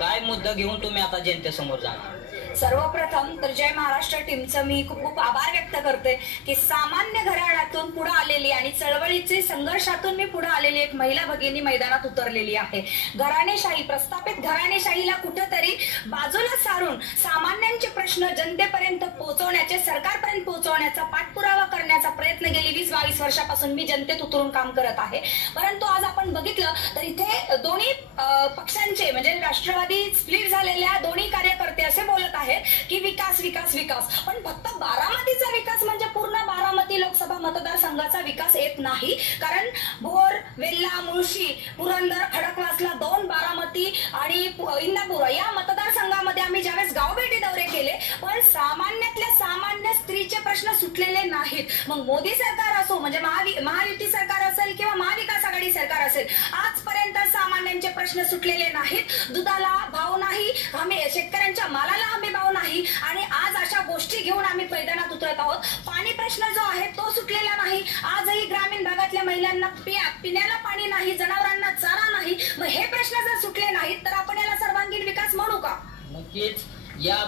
काय मुद्दा घेऊन तुम्ही आता जनतेसमोर जाणार? सर्वप्रथम तर जय महाराष्ट्र टीमचं मी खूप खूप आभार व्यक्त करते की सामान्य घराण्यातून पुढे आलेली आणि चळवळीचे संघर्षातून मी पुढे आलेली एक महिला भगिनी मैदानात उतरलेली आहे। घराणेशाही, प्रस्थापित घराणेशाहीला कुठेतरी बाजूला सारून सामान्यांचे प्रश्न जनतेपर्यंत पोहोचवण्याचे, सरकारपर्यंत पोहोचवण्याचा पाठपुरावा करण्याचा प्रयत्न गेली 20-22 वर्षापासून मी जनतेत उतरून काम करत आहे। परंतु आज आपण बघितलं तर इथे दोन्ही पक्षांचे म्हणजे राष्ट्रवादी स्प्लिट झालेल्या दोन्ही कार्यकर्ते असे बोलत आहेत की विकास विकास विकास, पण फक्त बारामतीचा विकास म्हणजे पूर्ण बारामती लोकसभा मतदारसंघाचा विकास येत नाही। कारण भोर, वेल्हा, मुळशी, पुरंदर, खडकवासला 2, बारामती आणि इंदापूर या मतदारसंघामध्ये आम्ही ज्यावेळेस गावभेटी दौरे केले पण सामान्यातल्या सामान्य स्त्रीचे प्रश्न सुटलेले नाहीत। मग मोदी सरकार असो म्हणजे महायुती सरकार असेल किंवा महाविकास आघाडी सरकार असेल, आजपर्यंत सामान्यांचे प्रश्न सुटलेले नाहीत। दुधाला भाव नाही, शेतकऱ्यांच्या मालाला हमी भाव नाही आणि आज अशा गोष्टी घेऊन आम्ही मैदानात उतरत आहोत। पाणी प्रश्न जो आहे तो सुटलेला नाही। आजही ग्रामीण भागातल्या महिलांना पिण्याला पाणी नाही, जनावरांना चारा नाही। मग हे प्रश्न जर सुटले नाहीत तर आपण याला सर्वांगीण विकास म्हणू का? नक्कीच या